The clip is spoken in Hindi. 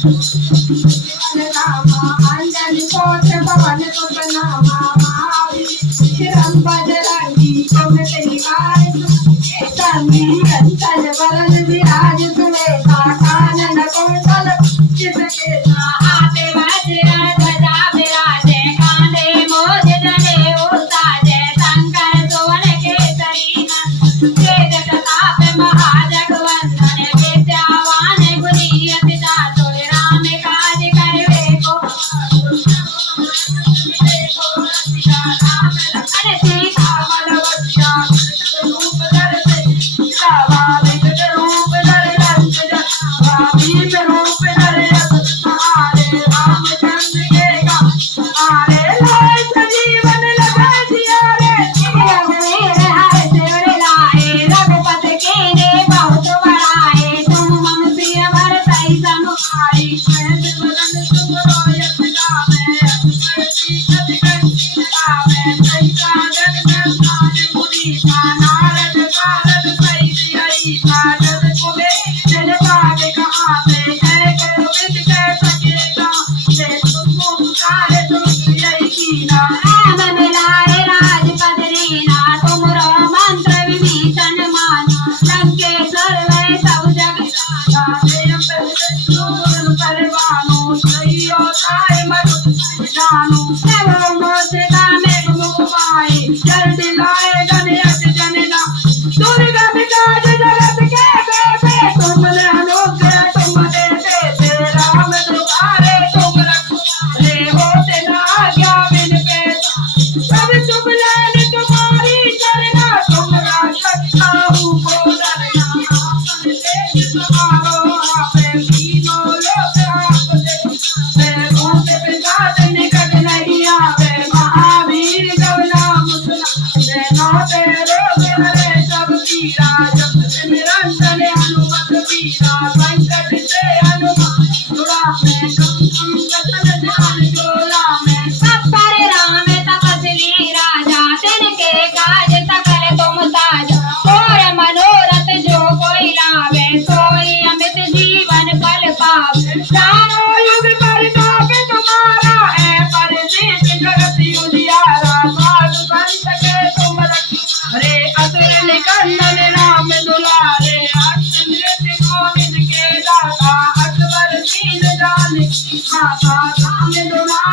रामा अंजनी कोट पवन सुत नामा महावीर बजरंगी कुमति निवार संगी कंचन वरन विराज सुवेशा कानन कुंडल जिसके हाथे वज्र ध्वजा विराजे कांधे मोज जनेऊ साजे शंकर सुवन केसरी नंदन वेद प्रताप महाजगवंदन विद्यावान गुणी अति चातुर राम काज करवे को लखन सीता मन बसिया रूप धरते स्वाभाविक रूप धर रंग स्वाभाविक रूप धर रस सहारे रामचंद्र के आरे लाए सजीवन लगा दिया रे रघुवीर हर सिर लाए रघुपति के ने बहुत बड़ाए तुम मम प्रिय भरतहि समुखाई सहज बदन तुम रोयत गावे अति कति कंठी गावे सहिता जग संसार मुनीसा नारद नारद सहित अहिसा जग कुबेर जल पाग कहावे जय कर विद जय सकेगा जय तुम पुकारे तुम यही कीना राम मिलाए राजपद रीना तुमरो मंत्र विभीषण माना लंकेश्वर वै सब जग जाना देव प्रभु परवानो सही होताय मरुत जानो सब मोसे में मुख पाए जल दिलाए गणेश जनना दुर्गम काज जगत के बेबे तुमने अनुग्रह तुम देते राम दुआरे तुम रखवारे होते न आज्ञा बिन पैसा सब शुभ लैन तुम्हारी चरना तुम सकता हूँ को डरना आपन तेज तुम्हारो आपे तीनों लोक आपसे भूत पिशाच निकट नहीं आवे महावीर जब नाम सुनावे नौते रोग हरे सब पीरा जप निरंजन हनुमत वीरा संकट से हनुमान छुड़ा मैं कम कथन ध्यान डोला मैं सत्तर राम तपस्वी राजा तिनके काज सकल तुम साजा और मनोरथ जो कोई लावे सोई अमित जीवन फल पावे चारों युग परताप तुम्हारा है परिचित जगत उजियारा साधु संत के तुम रखवारे असुर निकंदन राम दुलारे अष्ट नृत्य को निज के दाता अकबर दीन जान माता राम दुलारे